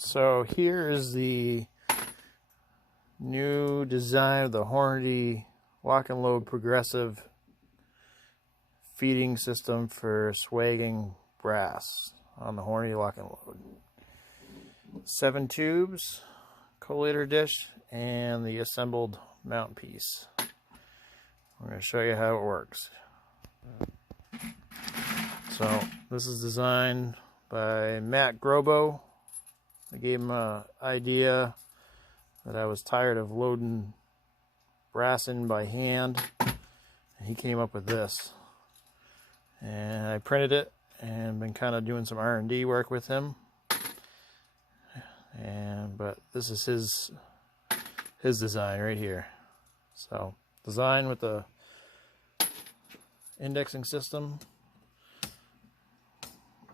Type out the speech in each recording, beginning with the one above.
So here is the new design of the Hornady lock and load progressive feeding system for swagging brass on the Hornady lock and load. 7 tubes, collator dish, and the assembled mount piece. I'm going to show you how it works. So this is designed by Matt Grabo. I gave him an idea that I was tired of loading brass in by hand, and he came up with this. And I printed it and been kind of doing some R&D work with him. But this is his design right here. So design with the indexing system.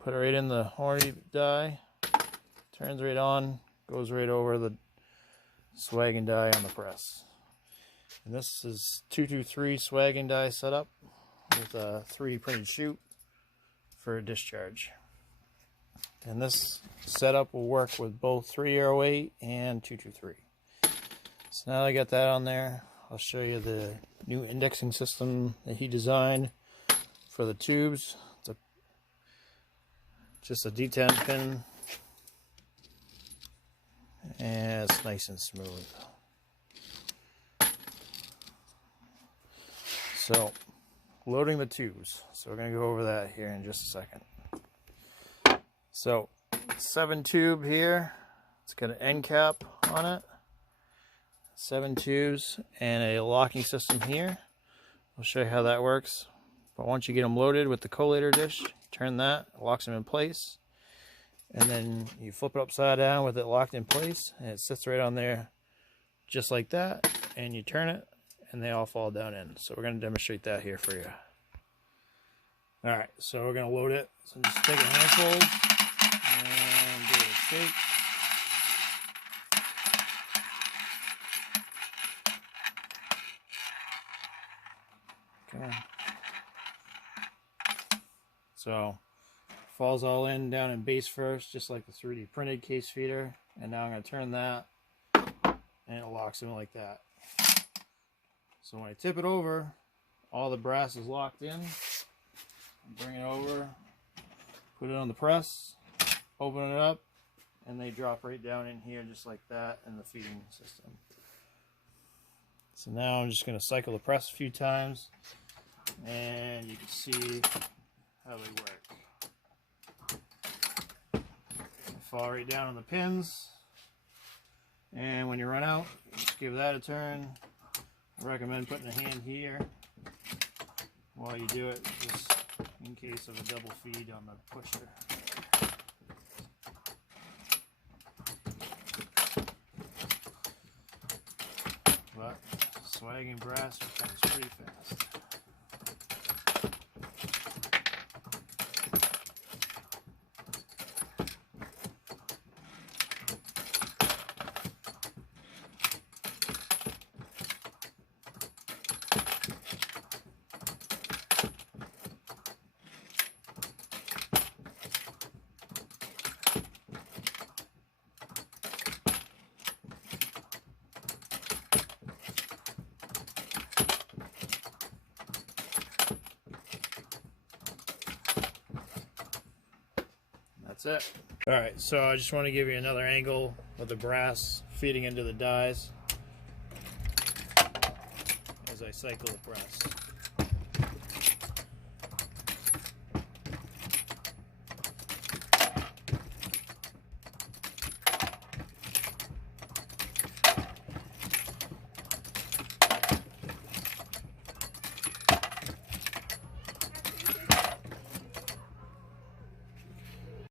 Put it right in the Hornady die. Turns right on, goes right over the swagging die on the press. And this is 223 swagging die setup with a 3D printed chute for a discharge. And this setup will work with both 308 and 223. So now that I got that on there, I'll show you the new indexing system that he designed for the tubes. It's just a D10 pin. And it's nice and smooth. So, loading the tubes. So we're going to go over that here in just a second. So, 7 tube here. It's got an end cap on it. 7 tubes and a locking system here. I'll show you how that works. But once you get them loaded with the collator dish, turn that, it locks them in place. And then you flip it upside down with it locked in place, and it sits right on there just like that. And you turn it, and they all fall down in. So we're going to demonstrate that here for you. Alright, so we're going to load it. So just take a handful and give it a shake. Okay. So falls all in down in base first, just like the 3D printed case feeder. And now I'm going to turn that, and it locks in like that. So when I tip it over, all the brass is locked in. Bring it over, put it on the press, open it up, and they drop right down in here just like that in the feeding system. So now I'm just going to cycle the press a few times, and you can see how they work. Fall right down on the pins, and when you run out, just give that a turn. I recommend putting a hand here while you do it, just in case of a double feed on the pusher. But swagging brass becomes pretty fast. That's it. Alright, so I just want to give you another angle of the brass feeding into the dies as I cycle the press.